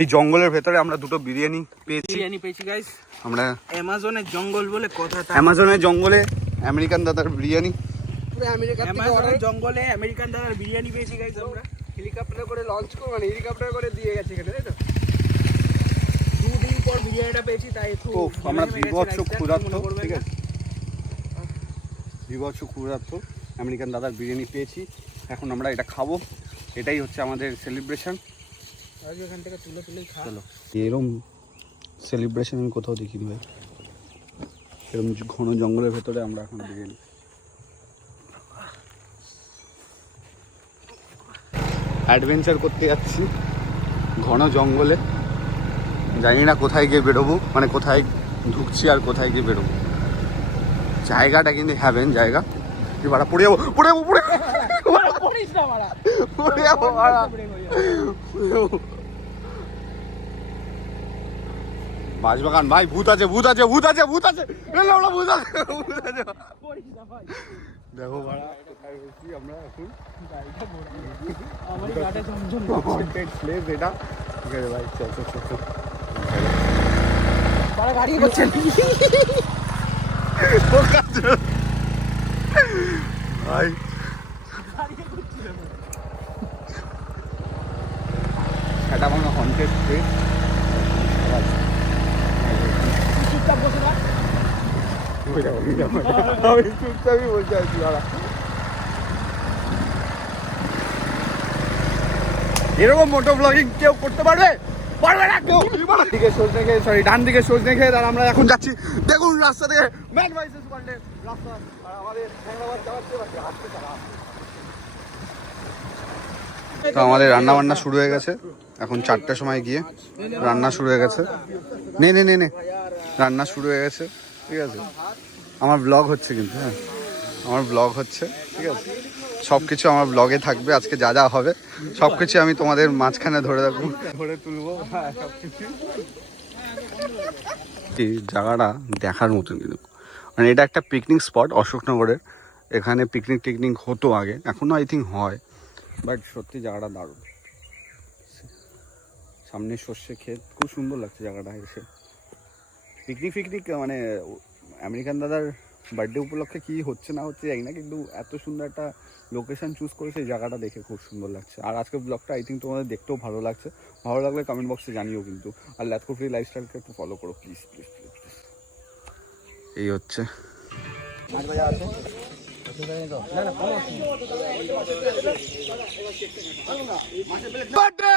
এই জঙ্গলের ভেতরে আমরা দুটো বিরিয়ানি পেয়েছি গাইস। আমরা অ্যামাজনের জঙ্গল বলে কথা, অ্যামাজনের জঙ্গলে আমেরিকান দাদার বিরিয়ানি, জঙ্গলে আমেরিকান দাদার বিরিয়ানি পেয়েছি গাইস। আমরা হেলিকপ্টার করে লঞ্চ করব, মানে হেলিকপ্টার করে দিয়ে গেছে এখানে, তাই তো? 2 দিন পর বিরিয়ানিটা পেয়েছি, তাই একটু আমরা বিভৎস ক্ষুধার্ত, ঠিক আছে, বিভৎস ক্ষুধার্ত আমেরিকান দাদার বিরিয়ানি পেয়েছি। এখন আমরা এটা খাবো, এটাই হচ্ছে আমাদের সেলিব্রেশন। এখান থেকে তুলে খা। চলো, এরম সেলিব্রেশন আমি কোথাও দেখিনি ভাই, এরকম ঘন জঙ্গলের ভেতরে আমরা এখন বিরিয়ানি। অ্যাডভেঞ্চার করতে যাচ্ছি ঘন জঙ্গলে, জানি না কোথায় গিয়ে বেরোবো, মানে কোথায় ঢুকছি আর কোথায় গিয়ে বেরোবো। জায়গাটা কিন্তু হ্যাভেন জায়গা। বাড়া পড়ে যাবো, পড়ে যাবো, পড়ে যাবো, বাঁশবাগান ভাই, ভূত আছে, ভূত আছে, ভূত আছে, ভূত আছে, ভূত আছে, ভূত আছে। দেখো ভাড়া কোথায় বসছি আমরা এখন, প্লেস এটা, ঠিক আছে ভাই, চল চল চল চল। গাড়ি করছেন ভাই, এটা মনে হন্টেড প্লেস। আমি চুপচাপই বলতে আছি দাঁড়া। এরকম মোটো ব্লগিং কেউ করতে পারবে? পারবে না কেউ। দিকে সজনে খেয়ে, সরি ডান দিকে সজনে খেয়ে, আর আমরা এখন যাচ্ছি দেখুন রাস্তা থেকে ম্যান ভাইসেস ওয়ার্ল্ডে রাস্তা, আর আমাদের হায়দ্রাবাদ যাওয়াচ্ছে আসতে চালা। তো আমাদের রান্না বান্না শুরু হয়ে গেছে, এখন 4টার সময় গিয়ে রান্না শুরু হয়ে গেছে। নে নে নে নে রান্না শুরু হয়ে গেছে, ঠিক আছে। আমার ব্লগ হচ্ছে কিন্তু, হ্যাঁ আমার ব্লগ হচ্ছে, ঠিক আছে। সব কিছু আমার ব্লগে থাকবে, আজকে যা যা হবে সব কিছু আমি তোমাদের মাঝখানে ধরে রাখবো, ধরে তুলবো সব কিছু। এই জায়গাটা দেখার মতন কিন্তু, মানে এটা একটা পিকনিক স্পট অশোকনগরের। এখানে পিকনিক টিকনিক হতো আগে, এখনও আই থিঙ্ক হয়, বাট সত্যি জায়গাটা দারুণ। সামনে সর্ষে ক্ষেত, খুব সুন্দর লাগছে জায়গাটা এসে। পিকনিক ফিকনিক মানে আমেরিকান দাদার বার্থডে উপলক্ষে কি হচ্ছে না হচ্ছে জানি না, কিন্তু এত সুন্দর একটা লোকেশন চুজ করেছে, এই জায়গাটা দেখে খুব সুন্দর লাগছে। আর আজকের ব্লগটা আই থিঙ্ক তোমাদের দেখতেও ভালো লাগছে, ভালো লাগলে কমেন্ট বক্সে জানিও কিন্তু। আর ল্যাথকো ফ্রি লাইফস্টাইলকে একটু ফলো করো প্লিজ প্লিজ প্লিজ প্লিজ। এই হচ্ছে বার্থডে।